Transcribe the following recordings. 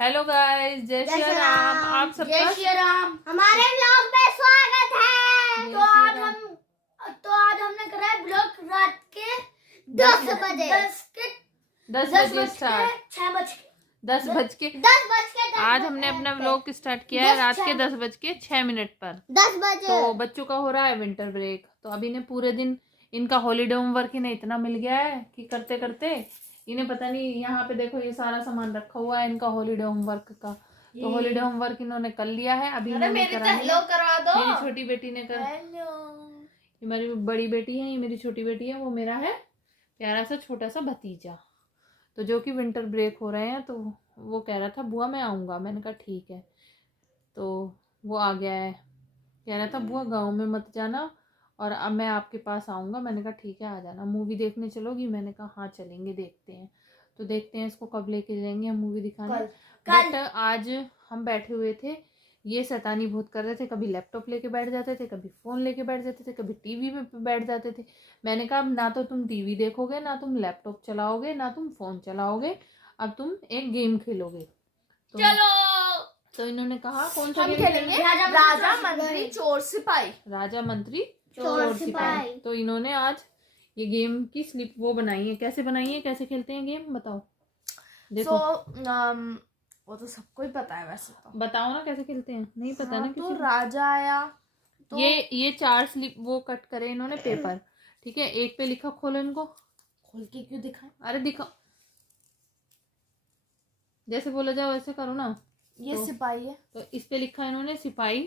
Hello guys, जय श्री राम। आप जय सबका श्री राम। हमारे ब्लॉग में स्वागत है। तो आज हमने करा है ब्लॉग रात के 10 बजे 10 बजे स्टार्ट 10 बज के 10 आज हमने अपना व्लॉग स्टार्ट किया है रात के 10:06 पर 10 बजे। तो बच्चों का हो रहा है विंटर ब्रेक। तो अभी ने पूरे दिन इनका हॉलीडे होमवर्क इन्हें इतना मिल गया है कि करते करते इन्हें पता नहीं। यहाँ पे देखो ये सारा सामान रखा हुआ है इनका हॉलीडे होमवर्क का। तो हॉलीडे होमवर्क इन्होंने कर लिया है। अभी इन्होंने करवा दो। मेरी छोटी बेटी ने कर। ये मेरी बड़ी बेटी है, ये मेरी छोटी बेटी है, वो मेरा है प्यारा सा छोटा सा भतीजा। तो जो कि विंटर ब्रेक हो रहे हैं तो वो कह रहा था बुआ मैं आऊँगा। मैंने कहा ठीक है। तो वो आ गया है, कह रहा था बुआ गाँव में मत जाना और अब मैं आपके पास आऊँगा। मैंने कहा ठीक है आ जाना। मूवी देखने चलोगी? मैंने कहा हाँ चलेंगे, देखते हैं। तो देखते हैं इसको कब लेके जाएंगे हम मूवी दिखाने। बट आज हम बैठे हुए थे, ये शैतानी बहुत कर रहे थे। कभी लैपटॉप लेके बैठ जाते थे, कभी फ़ोन लेके बैठ जाते थे, कभी टीवी में बैठ जाते थे। मैंने कहा अब ना तो तुम टीवी देखोगे, ना तुम लैपटॉप चलाओगे, ना तुम फ़ोन चलाओगे, अब तुम एक गेम खेलोगे। तो चलो। तो इन्होंने कहा कौन सा गेम खेलेंगे? राजा मंत्री चोर सिपाही। राजा मंत्री चोर सिपाही। तो इन्होंने आज ये गेम की स्लिप वो बनाई है। कैसे बनाई है, कैसे खेलते हैं गेम बताओ। देखो वो तो सबको ही पता है वैसे तो। बताओ ना कैसे खेलते हैं। नहीं पता ना किसी तो राजा आया तो ये 4 स्लिप वो कट करे इन्होंने पेपर। ठीक है, एक पे लिखा, खोलो इनको। खोल के क्यों दिखाएं? अरे दिखा, जैसे बोला जाओ वैसे करो ना। ये सिपाही है तो इस पे लिखा इन्होंने सिपाही।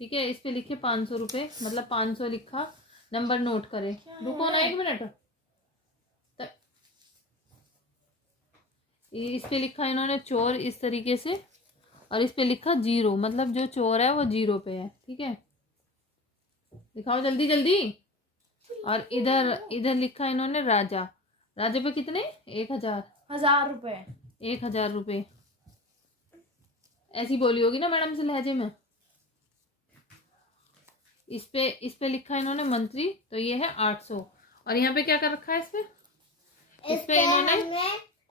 ठीक है, इस पे लिखे 500 रुपये, मतलब 500 लिखा। नंबर नोट करे। रुको ना 1 मिनट। इस पे लिखा इन्होंने चोर इस तरीके से, और इस पे लिखा 0, मतलब जो चोर है वो 0 पे है। ठीक है, दिखाओ जल्दी जल्दी। और इधर इधर लिखा इन्होंने राजा। राजा पे कितने? 1000 रुपए। 1000 रुपये ऐसी बोली होगी ना मैडम से लहजे में। इस पे लिखा इन्होंने मंत्री, तो ये है 800। और यहाँ पे क्या कर रखा है इस पे इन्होंने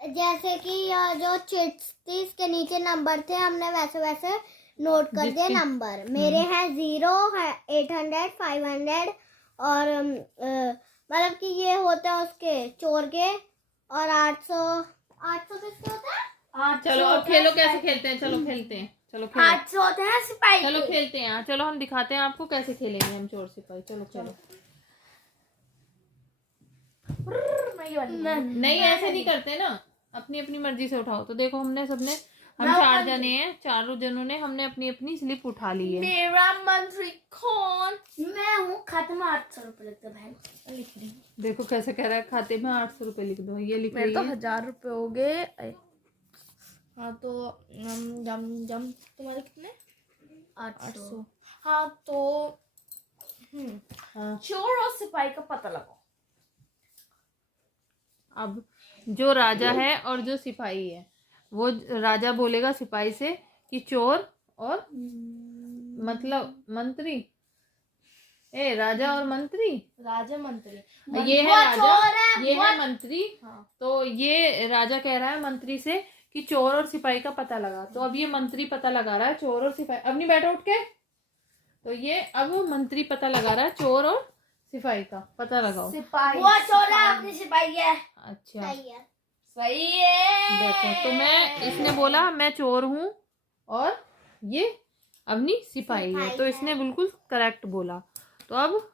जैसे कि जो चिट्स थी इसके नीचे नंबर थे, हमने वैसे वैसे नोट कर दिए नंबर। मेरे हैं 0 है 800 500 और मतलब कि ये होता है उसके चोर के। और 800 किसके होता है? चलो अब खेलो, कैसे खेलते हैं। चलो खेलते हैं, चलो खेलो। 800 होते हैं सिपाही। चलो खेलते हैं। चलो हम दिखाते हैं आपको कैसे खेलेंगे हम चोर सिपाही। चलो चलो। नहीं ऐसे नहीं करते ना, अपनी अपनी मर्जी से उठाओ। तो देखो हम 4 जने हैं, चारों जनों ने हमने अपनी अपनी स्लिप उठा ली है। मेरा मंत्री कौन? मैं हूँ। खाते में 800 रुपए लिखते भाई। लिख रही देखो कैसे कह रहा है, खाते में 800 रुपए लिख दो। ये लिख रही तो है 1000 रुपए हो गए। हाँ तो जम तुम्हारे कितने? 800। हाँ तो हाँ। चोर और सिपाही का पता लगाओ। अब जो राजा है और जो सिपाही है, वो राजा बोलेगा सिपाही से कि चोर और मतलब मंत्री। राजा और मंत्री। राजा मंत्री। ये है राजा, ये है मंत्री। हाँ। तो ये राजा कह रहा है मंत्री से कि चोर और सिपाही का पता लगा। तो अब ये मंत्री पता लगा रहा है चोर और सिपाही। अब नहीं बैठो उठ के। तो ये अब मंत्री पता लगा रहा है चोर और सिपाही का पता लगाओ। सिपाही वो चोर है, अपनी सिपाही है। अच्छा सही है। देखो, तो इसने बोला मैं चोर हूँ और ये अपनी सिपाही है। तो इसने बिल्कुल करेक्ट बोला। तो अब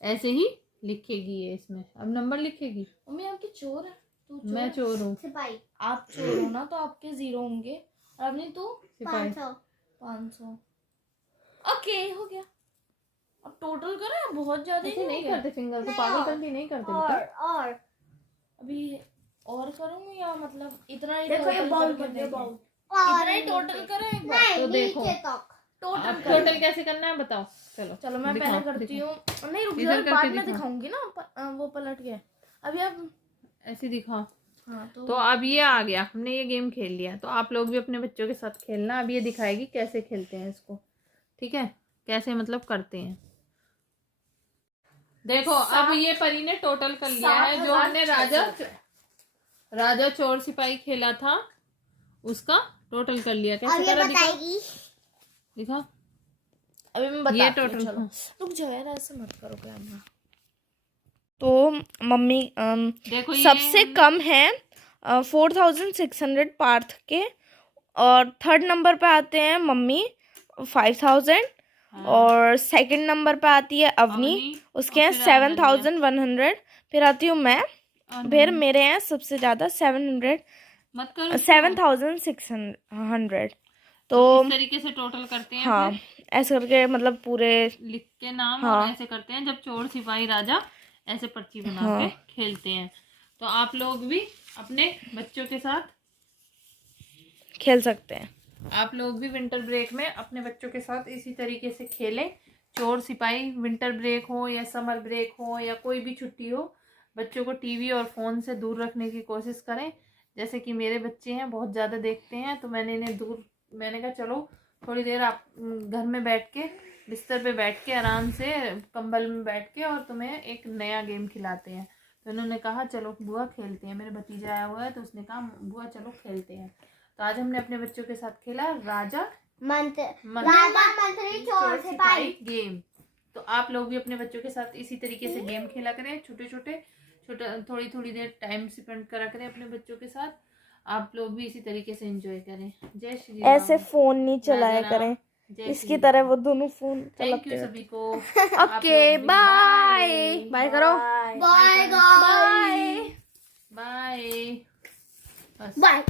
ऐसे ही लिखेगी ये इसमें। अब नंबर लिखेगी। मम्मी आपकी चोर है। मैं चोर हूँ। सिपाही। आप चोर हो ना, तो आपके 0 होंगे और अपनी तू 500। ओके हो गया। अब टोटल करें, बहुत ज्यादा ऐसे नहीं करते, फिंगर को पागलपंती नहीं करते। और अभी और करूँ या मतलब इतना ही टोटल करें? तो देखो टोटल कैसे करना है बताओ। चलो मैं पहले करती हूँ। नहीं रुक जाओ, बाद में दिखाऊंगी ना वो पलट के। अभी आप ऐसे दिखाओ। हाँ तो अब ये आ गया, हमने ये गेम खेल लिया। तो आप लोग भी अपने बच्चों के साथ खेलना। अब ये दिखाएगी कैसे खेलते हैं इसको। ठीक है, कैसे मतलब करते हैं। देखो अब ये परी ने टोटल कर लिया है। जो हमने राजा चोर सिपाही खेला था उसका टोटल कर लिया। अब कैसे ये करा दिखा बताएगी। दिखा। अभी मैं बताती ये हूँ, टोटल चलो रुक जाओ यार, ऐसे मत करो कैमरा। तो मम्मी देखो ये सबसे कम है 4600 पार्थ के, और थर्ड नंबर पे आते हैं मम्मी 5000, हाँ, और सेकंड नंबर पे आती है अवनी, उसके और हैं फिर आनंद 7100, फिर आती हूँ मैं, आनंद। फिर मेरे हैं सबसे ज़्यादा 700 मत करो 7600। तो तो इस तरीके से टोटल करते हैं। हाँ, फिर ऐसे करके मतलब पूरे, लिख के नाम हाँ। और ऐसे करते हैं जब चोर सिपाही राजा ऐसे पर्ची बना हाँ। के खेलते हैं। तो आप लोग भी अपने बच्चों के साथ खेल सकते हैं। आप लोग भी विंटर ब्रेक में अपने बच्चों के साथ इसी तरीके से खेलें। चोर सिपाही विंटर ब्रेक हो या समर ब्रेक हो या कोई भी छुट्टी हो, बच्चों को टीवी और फ़ोन से दूर रखने की कोशिश करें। जैसे कि मेरे बच्चे हैं बहुत ज़्यादा देखते हैं, तो मैंने इन्हें दूर, मैंने कहा चलो थोड़ी देर आप घर में बैठ के बिस्तर पे बैठ के आराम से कंबल में बैठ के और तुम्हें एक नया गेम खिलाते हैं। तो उन्होंने कहा चलो बुआ खेलते हैं। मेरे भतीजा आया हुआ है तो उसने कहा बुआ चलो खेलते हैं। तो आज हमने अपने बच्चों के साथ खेला राजा मंत्री चोर सिपाही गेम। तो आप लोग भी अपने बच्चों के साथ इसी तरीके से गेम खेला करें, छोटे छोटे थोड़ी थोड़ी देर टाइम स्पेंड करा करें अपने बच्चों के साथ। आप लोग भी इसी तरीके से एंजॉय करें। जय श्री राम। ऐसे फोन नहीं चलाया करें, इसकी तरह वो दोनों फोन थैंक यू चलाते हैं। सभी को। ओके बाय बाय करो, बाय बाय बाय। बाय।